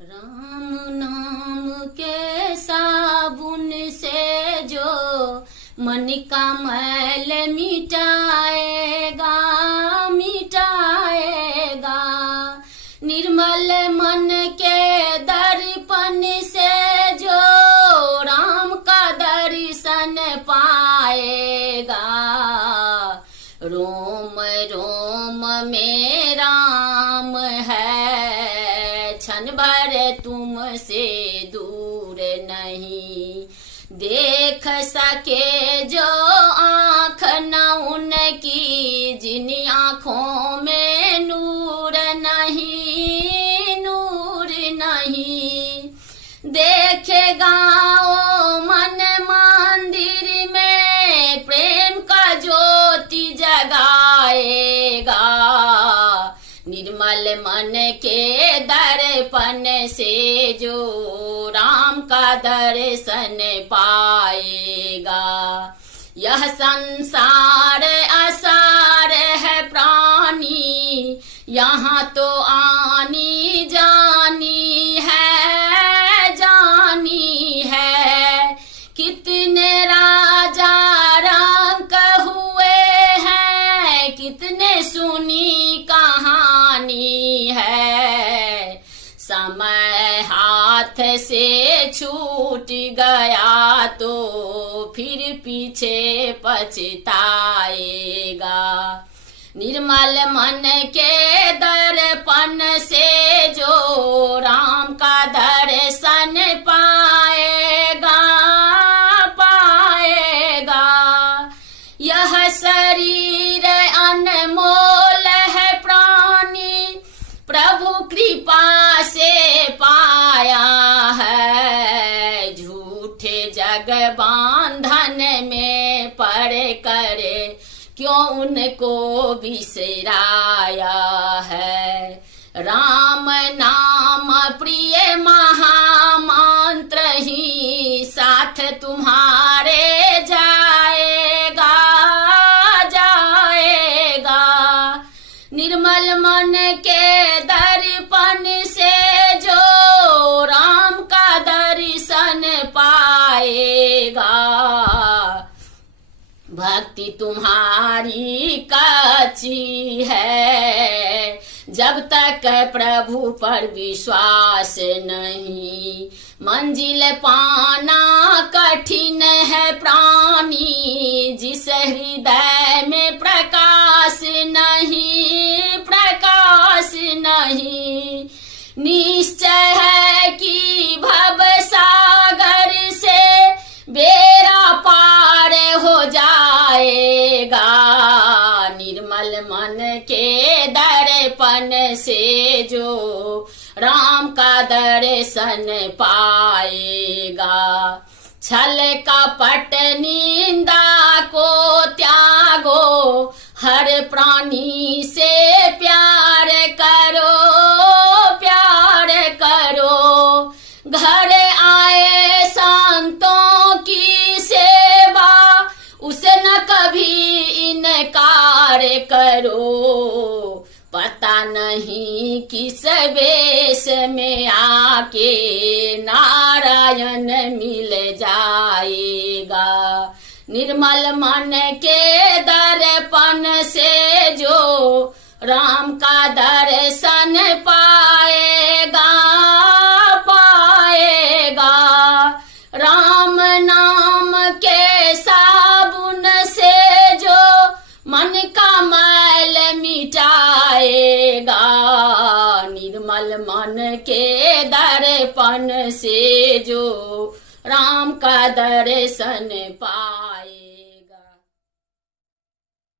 राम नाम के साबुन से जो मन का मैल मिटाएगा, मिटाएगा। निर्मल मन के दर्पण से जो राम का दर्शन पाएगा। रोम रोम में राम है, क्षण भर तुमसे दूर नहीं। देख सके जो आँख न उनकी, जिन आँखों में नूर नहीं, नूर नहीं। देखेगा ओ मन मंदिर में, प्रेम का ज्योति जगाएगा। निर्मल मन के दर्पण से जो राम का दर्शन पाएगा। यह संसार असार है प्राणी, यहाँ तो आनी जानी है, जानी है। कितने राजा रंक हुए हैं, कितने सुनी कहानी है। समय हाथ से छूट गया तो फिर पीछे पछताएगा। निर्मल मन के दर्पण से जो राम का दर्शन पाएगा, पाएगा। यह शरीर अनमोल है प्राणी, प्रभु कृपा से पाया है। झूठे जग बांधन में पड़ करे क्यों उनको बिसराया है। राम नाम प्रिय महामंत्र ही साथ तुम्हारे जाएगा, जाएगा। निर्मल मन के दर्पण से जो राम का दर्शन पाएगा। भक्ति तुम्हारी कच्ची है, जब तक प्रभु पर विश्वास नहीं। मंजिल पाना कठिन है प्राणी, जिस हृदय में प्रकाश नहीं, प्रकाश नहीं। निश्चय है कि भव सागर से बेड़ा पार हो जाएगा। निर्मल मन के दर्पण से जो राम का दर्शन पाएगा। छल कपट निंदा को त्यागो, हर प्राणी से प्यार करो, प्यार करो। घर आए संतों की सेवा, उसे न कभी इनकार करो। पता नहीं किस वेश में आके नारायण मिल जाएगा। निर्मल मन के दर्पण से जो राम का दर्शन पाएगा, पाएगा। राम नाम के साबुन से जो मन का मैल मिटाएगा। निर्मल मन के दर्पण से जो राम का दर्शन पाए।